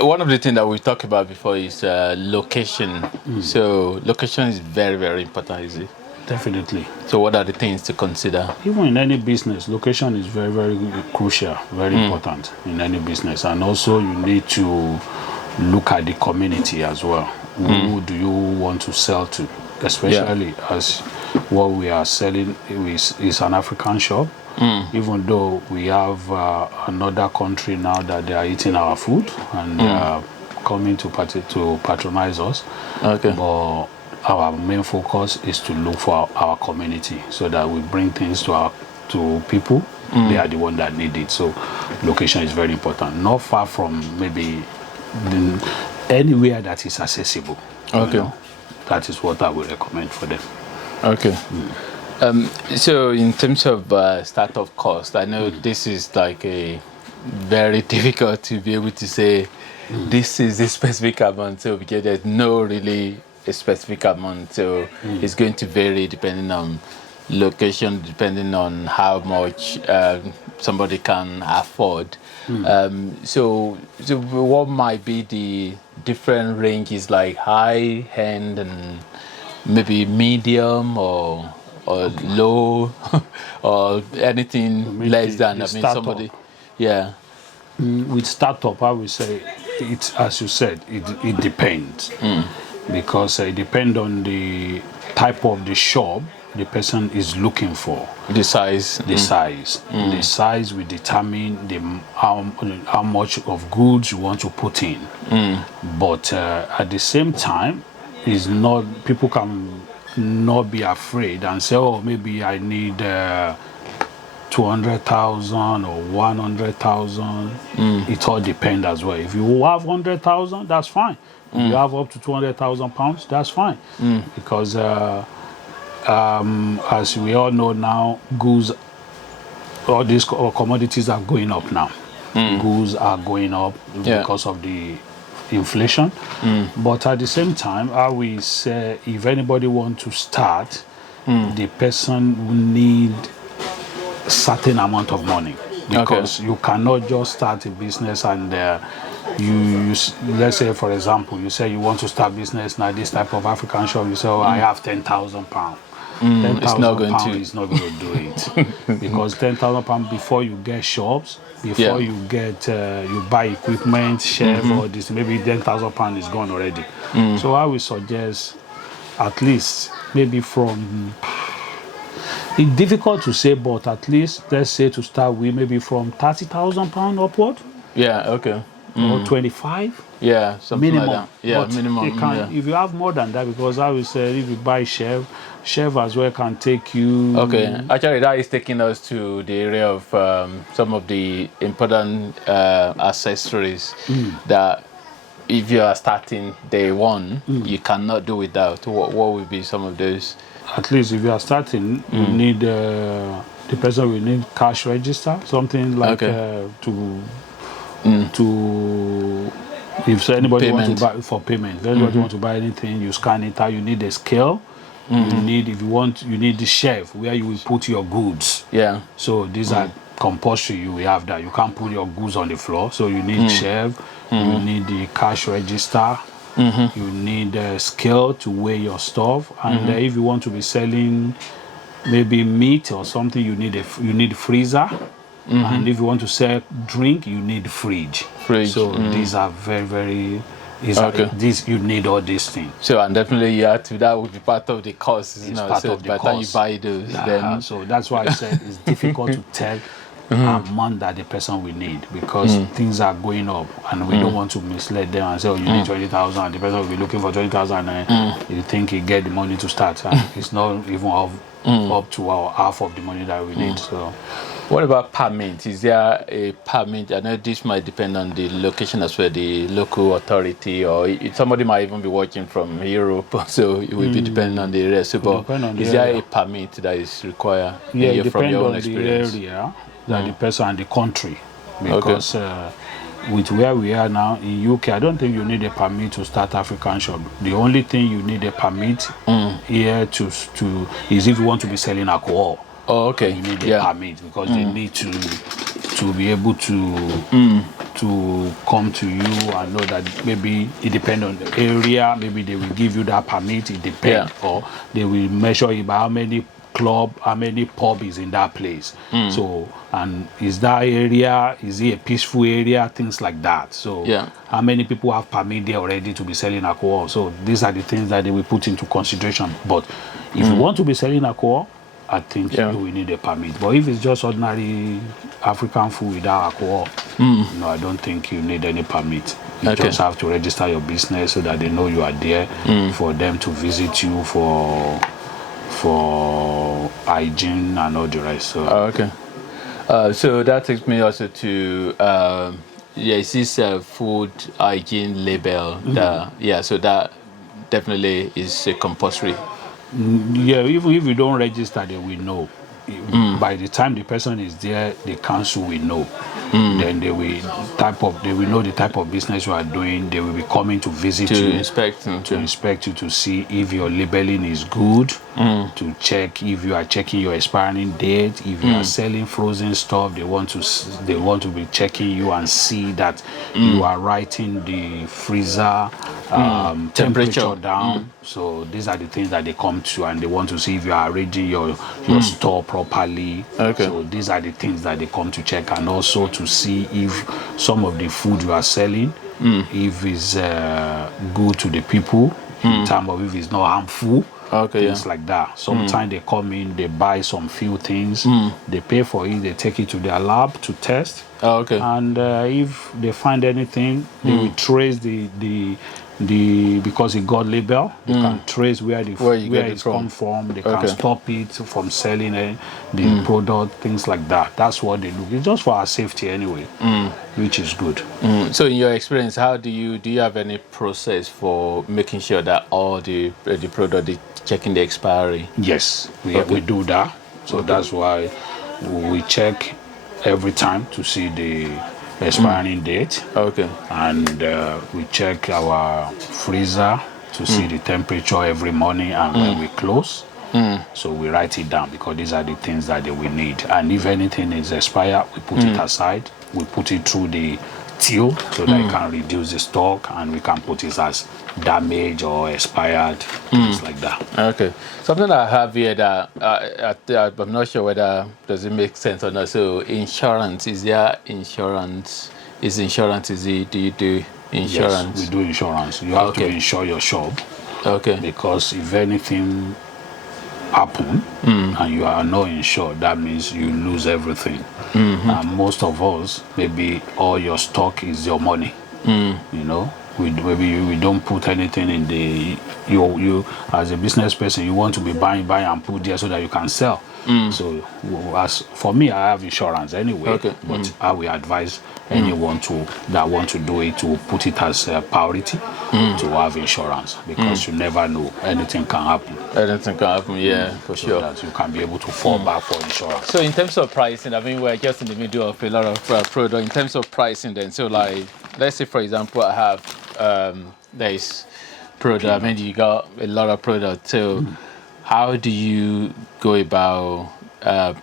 one of the things that we talked about before is location. So location is very, very important, is it? Definitely. So what are the things to consider? Even in any business, location is very, very crucial, very important in any business. And also you need to look at the community as well. Who do you want to sell to? Especially as what we are selling is an African shop. Even though we have another country now that they are eating our food and coming to patronize us. Okay. But our main focus is to look for our community so that we bring things to people. They are the one that need it. So location is very important. Not far from maybe anywhere that is accessible. Okay. That is what I would recommend for them. Okay. So in terms of startup cost, I know this is like a very difficult to be able to say this is a specific amount. So because there's no really a specific amount, so it's going to vary depending on location, depending on how much somebody can afford. So what might be the different ranges, like high end and maybe medium or low or anything less than? Somebody, yeah. With startup, I would say it's, as you said, it depends. Because it depends on the type of the shop the person is looking for. The size. The size. The size will determine how much of goods you want to put in. But at the same time, is not, people can not be afraid and say, oh, maybe I need 200,000 or 100,000. It all depends as well. If you have 100,000, that's fine. If you have up to 200,000 pounds, that's fine. Because as we all know now, goods, all these commodities are going up now. Goods are going up because of the inflation. But at the same time, I will say if anybody wants to start, the person will need a certain amount of money, because you cannot just start a business and you let's say, for example, you say you want to start business now, this type of African shop, you say, oh, I have 10,000 pounds. 10,000 pounds is not going to do it. Because 10,000 pounds, before you get shops, before you get you buy equipment, chef, or this, maybe 10,000 pounds is gone already. So I would suggest at least maybe from, it's difficult to say, but at least let's say to start with maybe from 30,000 pounds upward. Yeah, okay. Or 25. Yeah, something minimum. like that. Yeah, but minimum. You can, if you have more than that, because I would say if you buy chef as well can take you. Okay, actually that is taking us to the area of some of the important accessories that if you are starting day one, you cannot do without. What would be some of those? At least if you are starting, you need the person will need cash register, something like to if anybody wants to buy for payment, if anybody want to buy anything, you scan it out. You need a scale. You need, if you want, you need the shelf where you will put your goods. Yeah. So these are compulsory. You will have that. You can't put your goods on the floor. So you need shelf. You need the cash register. You need a scale to weigh your stuff. And if you want to be selling maybe meat or something, you need freezer. And if you want to sell drink, you need fridge. So these are very, very. This you need all these things. So and definitely that would be part of the cost. It's part of the by the time you buy those, then so that's why I said it's difficult to tell amount that the person will need, because things are going up and we don't want to mislead them and say, oh, you need 20,000, and the person will be looking for 20,000 and you think he get the money to start, and it's not even up to our half of the money that we need. So what about permit? Is there a permit? I know this might depend on the location as well, the local authority, or somebody might even be working from Europe, so it will be depending on the area. So, but is there a permit that is required? Yeah, it depends on the area, that the person and the country. Because with where we are now in UK, I don't think you need a permit to start African shop. The only thing you need a permit here to is if you want to be selling alcohol. Oh, okay. You need a permit, because they need to be able to to come to you and know that maybe it depends on the area, maybe they will give you that permit, it depends, or they will measure it by how many club, how many pub is in that place. So, and is that area, is it a peaceful area, things like that. So how many people have permit there already to be selling alcohol? So these are the things that they will put into consideration. But if you want to be selling alcohol, I think you will need a permit. But if it's just ordinary African food without alcohol, no, I don't think you need any permit. You just have to register your business so that they know you are there, for them to visit you for hygiene and all the rest. So so that takes me also to it's this food hygiene label. So that definitely is compulsory. Even if you don't register, they will know. By the time the person is there, the council will know. Then they will know the type of business you are doing. They will be coming to visit you, inspect you, to see if your labeling is good, to check if you are checking your expiring date. If you are selling frozen stuff, they want to be checking you and see that you are writing the freezer temperature down. So these are the things that they come to, and they want to see if you are arranging your store properly. So these are the things that they come to check, and also to see if some of the food you are selling, if it's good to the people, in terms of if it's not harmful. Things like that. Sometimes they come in, they buy some few things, they pay for it, they take it to their lab to test. And if they find anything, they will trace the because it got label, they can trace where it's come from. They can stop it from selling the product, things like that. That's what they look. It's just for our safety anyway, which is good. So in your experience, how do you have any process for making sure that all the product is checking the expiry? Yes, we do that. So that's why we check every time to see the expiring date. And we check our freezer to see the temperature every morning and when we close. So we write it down because these are the things that they will need. And if anything is expired, we put it aside. We put it through the till so that it can reduce the stock, and we can put it as damaged or expired, things like that. Something I have here that I'm not sure whether does it make sense or not. So insurance, is there insurance? Do you do insurance? Yes, we do insurance. You have to insure your shop. Because if anything happen and you are not insured, that means you lose everything. And most of us, maybe all your stock is your money. You know, we don't put anything in the you as a business person, you want to be buying and put there so that you can sell. So as for me, I have insurance anyway, but I will advise anyone that want to do it to put it as a priority to have insurance, because you never know, anything can happen. For so sure. That you can be able to fall back for insurance. So in terms of pricing, I mean, we're just in the middle of a lot of product. In terms of pricing then, so like, let's say for example, I have there's product, I mean, you got a lot of product, so how do you go about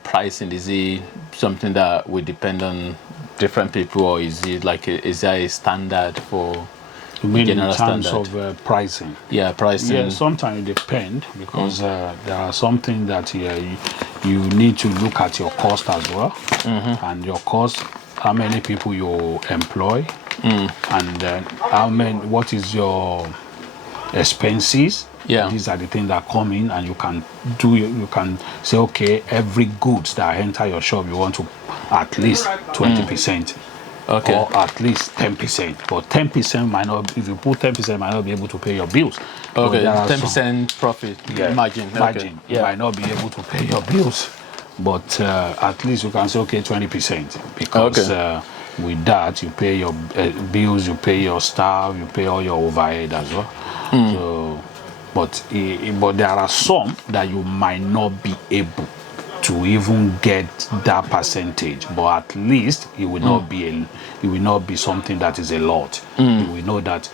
pricing? Is it something that would depend on different people, or is it like is there a standard for general in terms standard of pricing? Pricing. Yeah, sometimes it depends, because there are something that you need to look at your cost as well, and your cost, how many people you employ, and what is your expenses. These are the things that come in, and you can say, okay, every goods that enter your shop, you want to at least 20%. Or at least 10%. But 10% might not, if you put 10%, might not be able to pay your bills. 10% profit margin. You might not be able to pay your bills. But at least you can say, okay, 20%. Because with that, you pay your bills, you pay your staff, you pay all your overhead as well. So, but there are some that you might not be able to even get that percentage, but at least it will not be something that is a lot. You will know that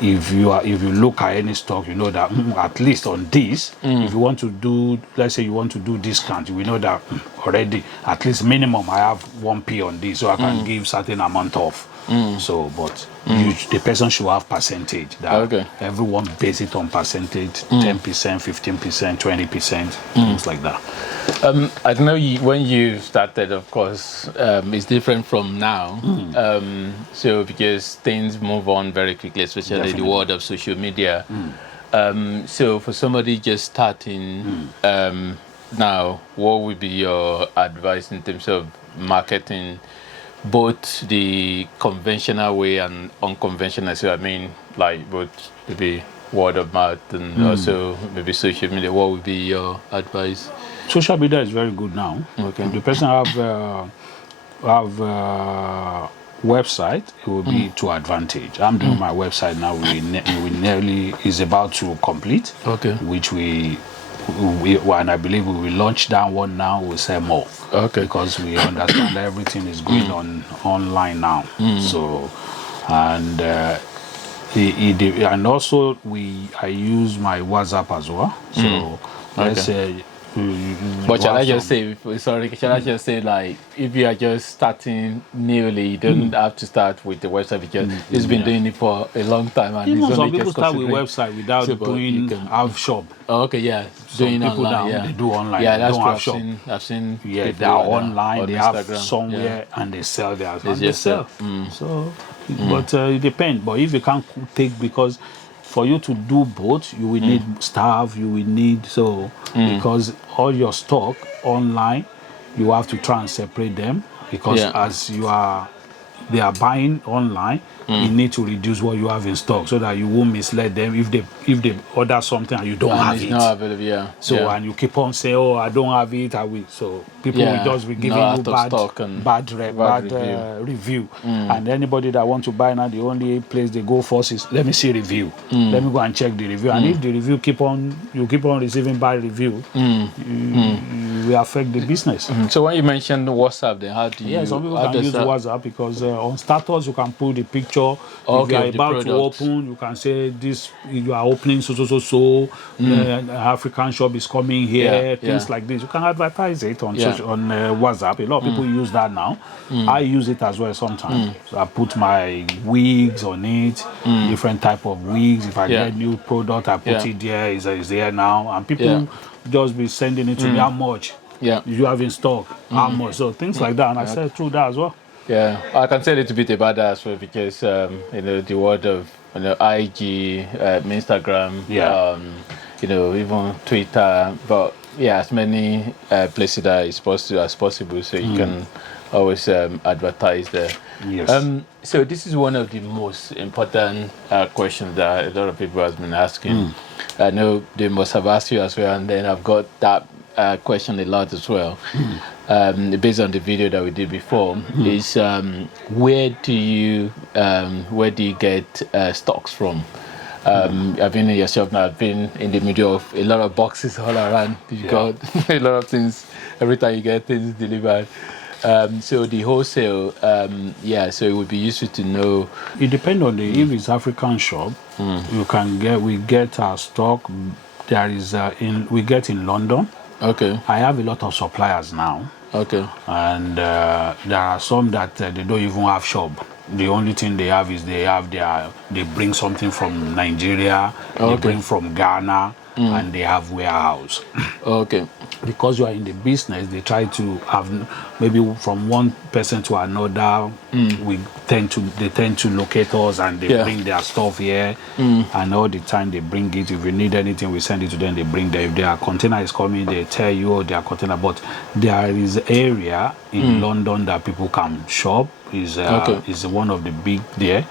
if you look at any stock, you know that at least on this, if you want to do, let's say you want to do discount, you will know that already at least minimum I have 1p on this, so I can give certain amount off. So, but the person should have percentage. That everyone base it on percentage, 10%, 15%, 20%, things like that. I know when you started, of course, it's different from now. So because things move on very quickly, especially the world of social media. So for somebody just starting now, what would be your advice in terms of marketing, both the conventional way and unconventional? So I mean, like both maybe word of mouth and also maybe social media. What would be your advice? Social media is very good now. Okay. If the person have website, it will be to advantage. I'm doing my website now. We nearly is about to complete. Okay. Which we and I believe we will launch that one now. We'll sell more. Okay. Because we understand that everything is going on online now. So, and and also I use my WhatsApp as well. So let's say. But shall I just say, like, if you are just starting newly, you don't have to start with the website because it's been doing it for a long time. And even it's some only people just start with website without doing have shop. Okay, yeah, doing online. They do online. Yeah, that's don't what have shop. I've seen. Yeah, they are online. They Instagram. have somewhere and they sell theirs. They And just they sell. So, but it depends. But if you can't take because. For you to do both, you will need staff, you will need, because all your stock online, you have to try and separate them because as they are buying online, you need to reduce what you have in stock so that you won't mislead them if they order something and you don't have it. Not available, and you keep on saying, "Oh, I don't have it," I will. So people will just be giving you bad review. And anybody that wants to buy now, the only place they go first is let me see review. Let me go and check the review. And if the review you keep on receiving bad review, you will affect the business. So when you mentioned WhatsApp, then how do you? Yeah, some people can use WhatsApp because on status you can put the picture. If you are about to open, you can say this. You are opening African shop is coming here. Things like this. You can advertise it on WhatsApp. A lot of people use that now. I use it as well sometimes. So I put my wigs on it, different type of wigs. If I get new product, I put it there. Is there now, and people just be sending it to me. How much? You have in stock? How much? So things like that, and I sell through that as well. Yeah, I can say a little bit about that as well because the world of IG, Instagram, even Twitter, but as many places that is possible as possible, so you can always advertise there. Yes. So this is one of the most important questions that a lot of people have been asking. I know they must have asked you as well, and then I've got that question a lot as well. Based on the video that we did before, is where do you get stocks from? I've been in your shop now. I've been in the middle of a lot of boxes all around. You got a lot of things every time you get things delivered. So the wholesale, so it would be useful to know. It depends on if it's African shop. We get our stock. There is we get in London. Okay. I have a lot of suppliers now. Okay. And there are some that they don't even have shop. The only thing they have is they bring something from Nigeria, they bring from Ghana, and they have warehouse. Okay. Because you are in the business, they try to have maybe from one person to another. They tend to locate us and they bring their stuff here, and all the time they bring it. If we need anything, we send it to them. They bring them. If their container is coming, they tell you their container. But there is area in London that people can shop. Is one of the big there.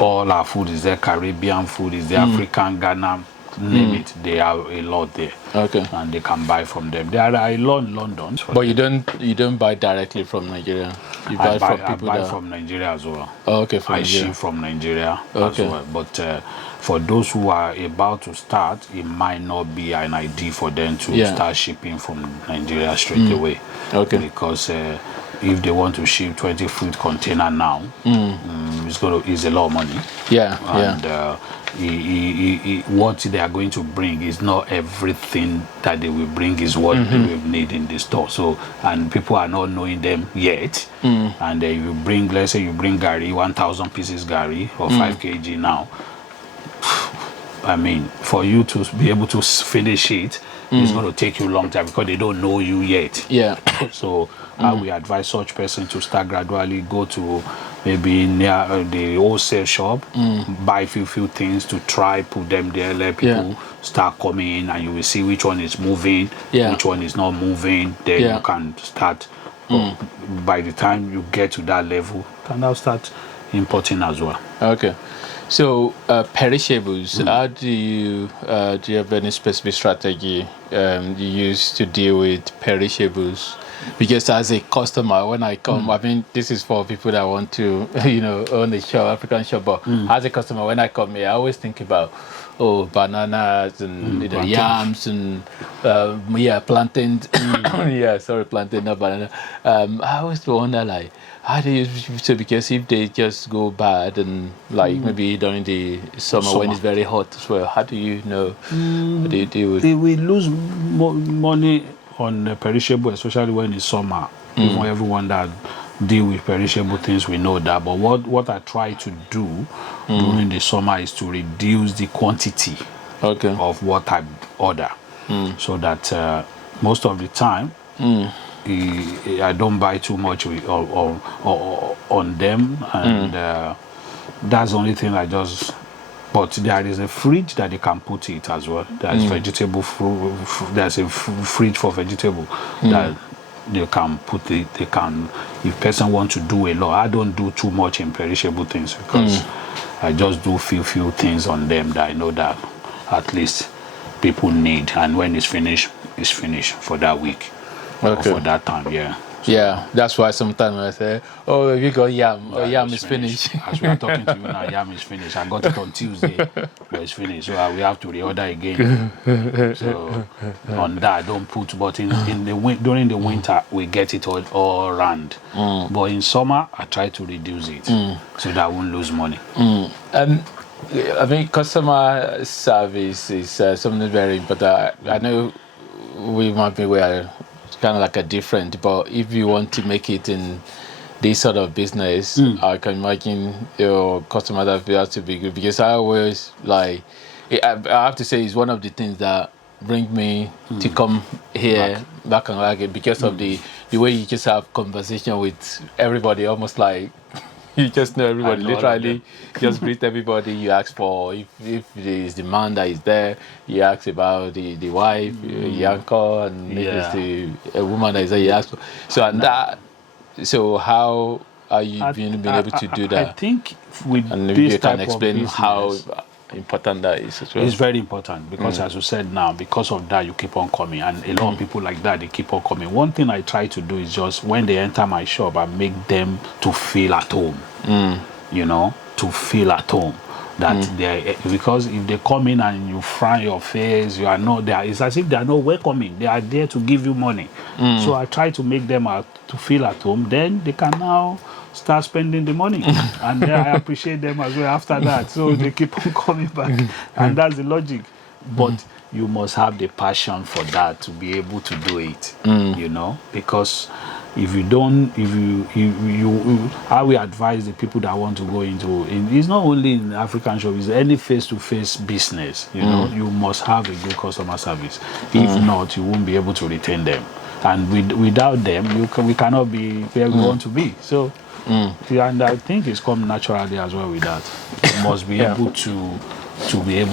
All our food is there. Caribbean food is there. African, Ghana. Name it, they have a lot there. Okay. And they can buy from them. There are a lot in London. But you don't buy directly from Nigeria. You buy from people I buy from Nigeria as well. Okay, I ship from Nigeria as well. But for those who are about to start, it might not be an idea for them to start shipping from Nigeria straight away. Okay. Because if they want to ship 20 foot container now, it's a lot of money. Yeah, And what they are going to bring is not everything that they will bring is what they will need in the store. So, and people are not knowing them yet. And you bring, let's say you bring Gary, 1,000 pieces Gary or 5 kg now. I mean, for you to be able to finish it, it's going to take you a long time because they don't know you yet. Yeah. So I will advise such person to start gradually, go to maybe near the wholesale shop, buy few things to try, put them there, let people start coming in, and you will see which one is moving, which one is not moving. Then you can start. By the time you get to that level, you can now start importing as well. Okay. So perishables, how do you have any specific strategy you use to deal with perishables? Because as a customer, when I come, I mean, this is for people that want to, own a shop, African shop. But as a customer, when I come here, I always think about, bananas and yams and plantains. Plantain, not banana. I always wonder, like, how do you, so because if they just go bad and like maybe during the summer when it's very hot as well, how do you know how do you deal with? We lose money on perishable, especially when it's summer. Even everyone that deal with perishable things, we know that. But what I try to do during the summer is to reduce the quantity of what I order, so that most of the time I don't buy too much on them, and that's the only thing I just. But there is a fridge that they can put it as well. There's vegetable fruit. There's a fridge for vegetable that they can put it. They can, if person want to do a lot. I don't do too much in perishable things because I just do few things on them that I know that at least people need. And when it's finished for that week or for that time. Yeah. So, yeah, that's why sometimes I say, "Oh, have you got yam? Yam is finished." As we are talking to you now, yam is finished. I got it on Tuesday, but it's finished, so we have to reorder again. So on that, I don't put. But during the winter, we get it all round. But in summer, I try to reduce it so that I won't lose money. I mean, customer service is something very important. I know we might be where. Kind of like a different, but if you want to make it in this sort of business, I can imagine your customer that has to be good, because I always like, I have to say, it's one of the things that bring me to come here back and back, because of the way you just have conversation with everybody, almost like you just know everybody. Literally, just greet everybody. You ask for if there is demand that is there. You ask about the wife, your uncle, and if it's a woman that is there. You ask for. So how are you being able to do that? I think with and this maybe you type can explain of business, how important that is as well. It's very important because, as you said now, because of that, you keep on coming, and a lot of people like that, they keep on coming. One thing I try to do is just when they enter my shop, I make them to feel at home. To feel at home. That they, because if they come in and you frown your face, you are not there. It's as if they are not welcoming. They are there to give you money. So I try to make them to feel at home. Then they can now start spending the money, and then I appreciate them as well after that. So they keep on coming back, and that's the logic. But you must have the passion for that to be able to do it. Because if you don't, I will advise the people that want to go into. It's not only in African shop; it's any face-to-face business. You must have a good customer service. If not, you won't be able to retain them, and without them, we cannot be where we want to be. So. And I think it's come naturally as well with that. You must be able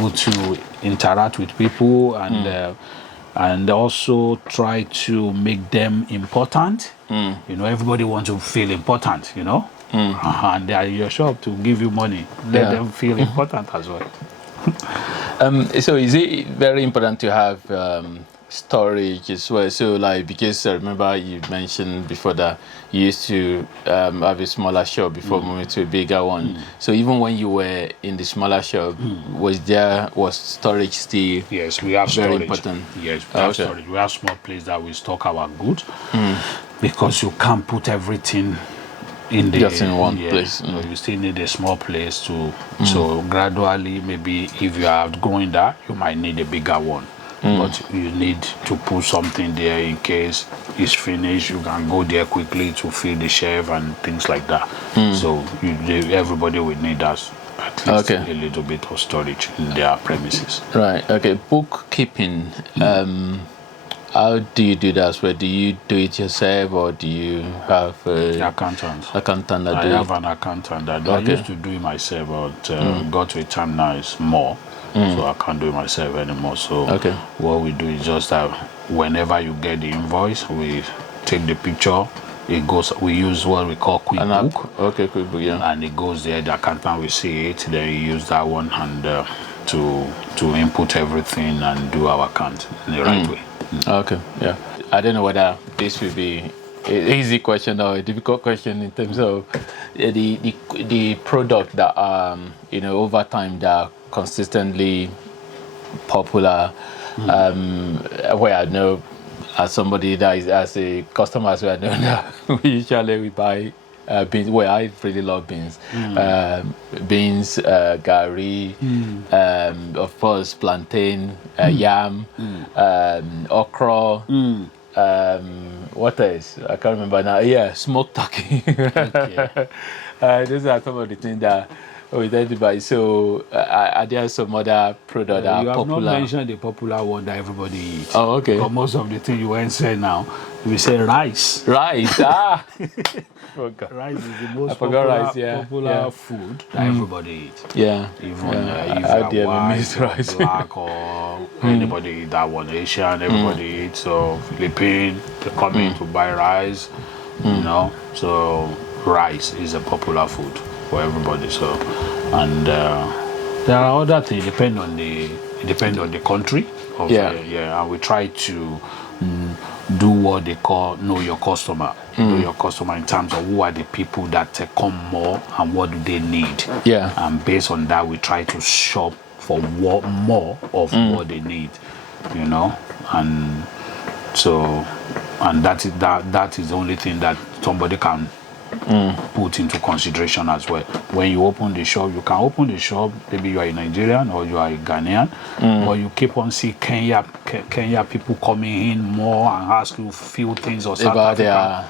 to interact with people and also try to make them important. Everybody wants to feel important. And they are in your shop to give you money. Let them feel important as well. So is it very important to have storage as well. So like, because I remember you mentioned before that you used to have a smaller shop before moving to a bigger one. So even when you were in the smaller shop, was storage still Yes, we have very storage. important? Yes, we have storage. We have small place that we stock our goods because you can't put everything in the Just in one place. So you still need a small place to. So gradually, maybe if you are outgrowing that, you might need a bigger one. But you need to put something there in case it's finished. You can go there quickly to fill the shelf and things like that. So everybody will need us at least a little bit of storage in their premises. Right. Okay. Bookkeeping. How do you do that? Where do you do it yourself, or do you have The accountant. accountant that I do have an accountant that I used to do it myself, but got to a time now it's more. So I can't do it myself anymore. So what we do is just that whenever you get the invoice, we take the picture. It goes. We use what we call QuickBook. QuickBook, yeah. And it goes there. The accountant will see it. Then you use that one and to input everything and do our account in the right way. Okay, yeah. I don't know whether this will be an easy question or a difficult question in terms of the product that over time that are consistently popular. Where I know as somebody that is as a customer as well, I know that we usually buy beans. Well, I really love beans. Beans, gari, of course, plantain, yam, okra. What else? I can't remember now. Yeah, smoked turkey. Those are some of the things that we tend to buy. So, are there some other products that are popular? You have not mentioned the popular one that everybody eats. Oh, okay. But most of the things you won't say now, we say rice. Rice, Rice is the most popular food that everybody eats. Yeah. Even if you are white or black or anybody eat that one. Asian, everybody eats. So Philippine, they come in to buy rice. So rice is a popular food for everybody. So, and there are other things. It depends on the country. And we try to do what they call know your customer. Know your customer in terms of who are the people that come more and what do they need. Yeah. And based on that, we try to shop for more of what they need. And so, and that is the only thing that somebody can put into consideration as well. When you open the shop, you can open the shop, maybe you are a Nigerian or you are a Ghanaian, but you keep on seeing Kenya people coming in more and ask you a few things or South Africa.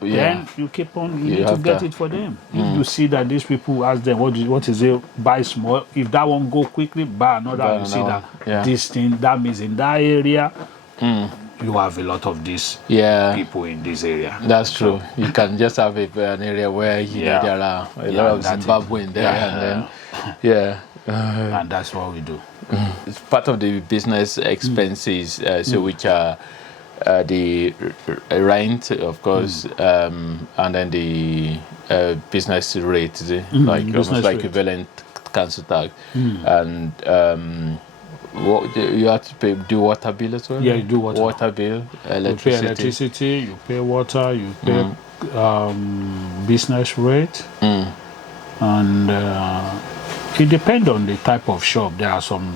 Then you keep on, you need to get it for them. If you see that these people ask them, what is it, buy small. If that one go quickly, buy another. You see that this thing, that means in that area, you have a lot of these people in this area. That's true. You can just have an area where there are a lot of Zimbabwean there, and that's what we do. It's part of the business expenses, which are the rent, of course, and then the business rate, almost like equivalent council tax, and. What you have to do water bill as well? Yeah, you do water bill, electricity. You pay electricity, you pay water, you pay business rate, and it depends on the type of shop. There are some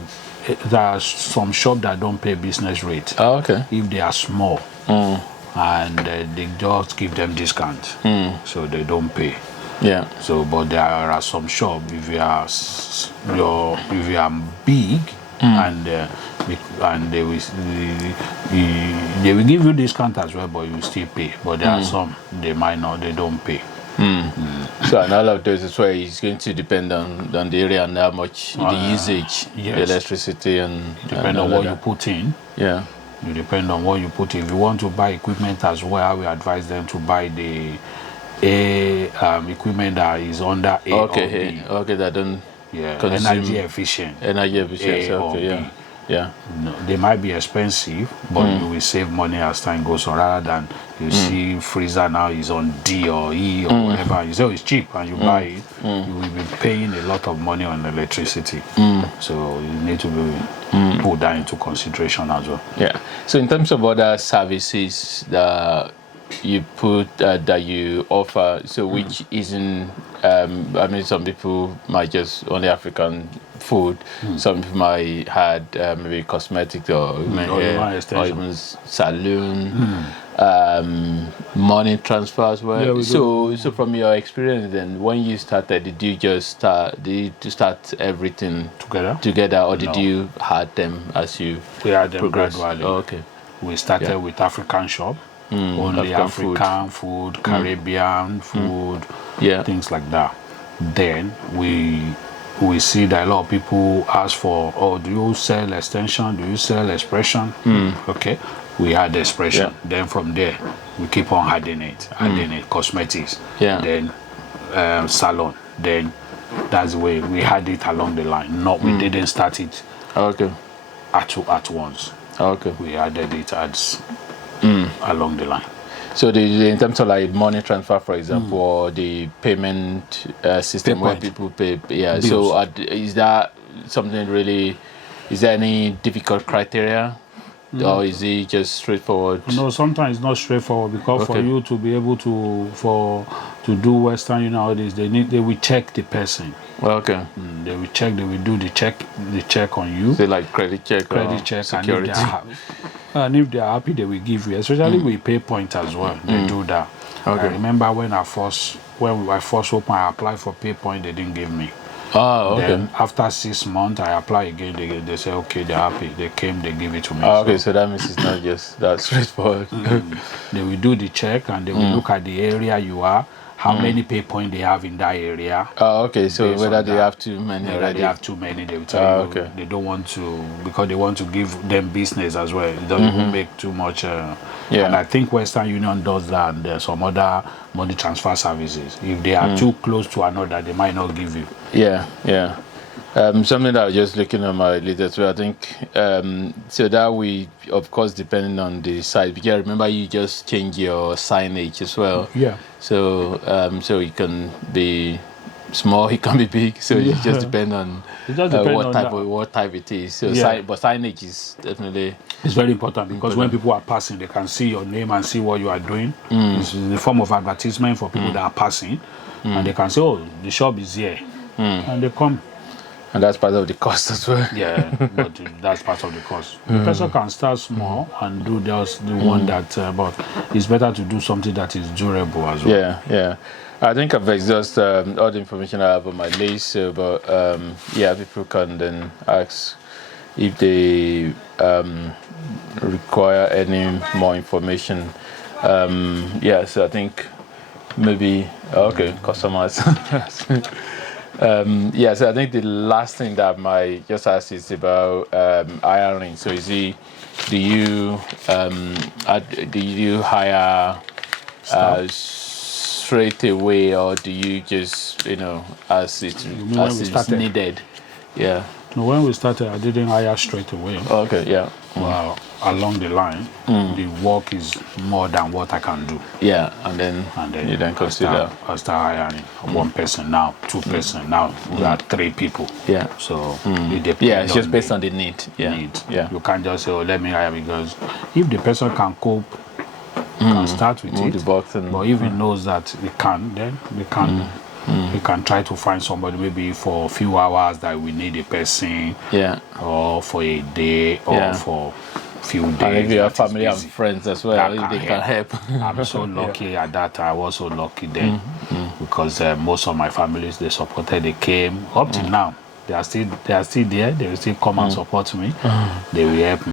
shops that don't pay business rate. Oh, okay. If they are small, and they just give them discount, so they don't pay. Yeah. So, but there are some shops if you are big. And they will give you discount as well, but you still pay. But there are some they don't pay. So and all of those is where it's going to depend on the area and how much the usage, the electricity, and depend on what you put in. Yeah, you depend on what you put in. If you want to buy equipment as well, I will advise them to buy the equipment that is under A or B. Okay, that don't. Energy efficient. Okay, Yeah. No, they might be expensive, but you will save money as time goes on, rather than you see freezer now is on D or E or whatever. You say, oh, it's cheap, and you buy it, you will be paying a lot of money on electricity. So you need to be put that into consideration as well. Yeah. So in terms of other services that you put that you offer, so which isn't, I mean, some people might just only African food. Some people might had maybe cosmetic or human hair, or even saloon, money transfer as well. Yeah, so from your experience, then when you started, did you just start everything Together, or did you had them as you we had them progressed? gradually. Oh, okay. We started with African shop, only African food, Caribbean food, things like that. Then we see that a lot of people ask for, oh, do you sell extension? Do you sell expression? Okay, we had expression. Then from there, we keep on adding it, cosmetics. Then salon. Then that's the way we had it along the line. No, we didn't start it. Okay. At once. Okay. We added it as along the line. So in terms of like money transfer, for example, or the payment system where people pay, bills. So is that something really? Is there any difficult criteria, or is it just straightforward? No, sometimes it's not straightforward, because for you to be able to do Western Union nowadays, they will check the person. Okay. They will check. They will do the check on you. So like credit check, security. And if they are happy, they will give you. Especially with PayPoint as well. They do that. Okay. I remember when I first opened, I applied for PayPoint. They didn't give me. Oh, okay. Then after 6 months, I apply again. They say, okay, they're happy. They came, they give it to me. Oh, okay, so that means it's not just that straightforward. They will do the check, and they will look at the area you are, how many pay points they have in that area. Oh, okay, so whether they have too many already. They have too many, they will tell you. Okay. They don't want to, because they want to give them business as well. It doesn't even make too much. And I think Western Union does that, and there's some other money transfer services. If they are too close to another, they might not give you. Yeah. Something that I was just looking at my latest, I think, so that we, of course, depending on the site, because remember you just change your signage as well. Yeah. So so it can be small, it can be big. So it just depends on what type it is. So but signage is definitely, it's very important, because when people are passing, they can see your name and see what you are doing. It's the form of advertisement for people that are passing, and they can say, oh, the shop is here, and they come. And that's part of the cost as well. Yeah, but that's part of the cost. The person can start small and do just the one that, but it's better to do something that is durable as well. Yeah. I think I've exhausted all the information I have on my list, but people can then ask if they require any more information. So I think maybe, customers. So I think the last thing that I might just ask is about hiring. So do you hire straight away, or do you just as it's needed? Yeah. No, when we started, I didn't hire straight away. Okay. Yeah. Well, along the line, the work is more than what I can do. Yeah, and then you then consider. I start hiring one person now, two person now. We are 3 people. Yeah. So it depends. It's just based on the need. Yeah. You can't just say, oh, let me hire, because if the person can cope, can start with it. But if he knows that he can, then we can. We can try to find somebody maybe for a few hours that we need a person, or for a day, or for a few days. And if you have family and friends as well, if they can help. I'm so lucky at that time. I was so lucky then, because most of my families, they supported. They came up till now. They are still there. They will still come and support me. They will help me.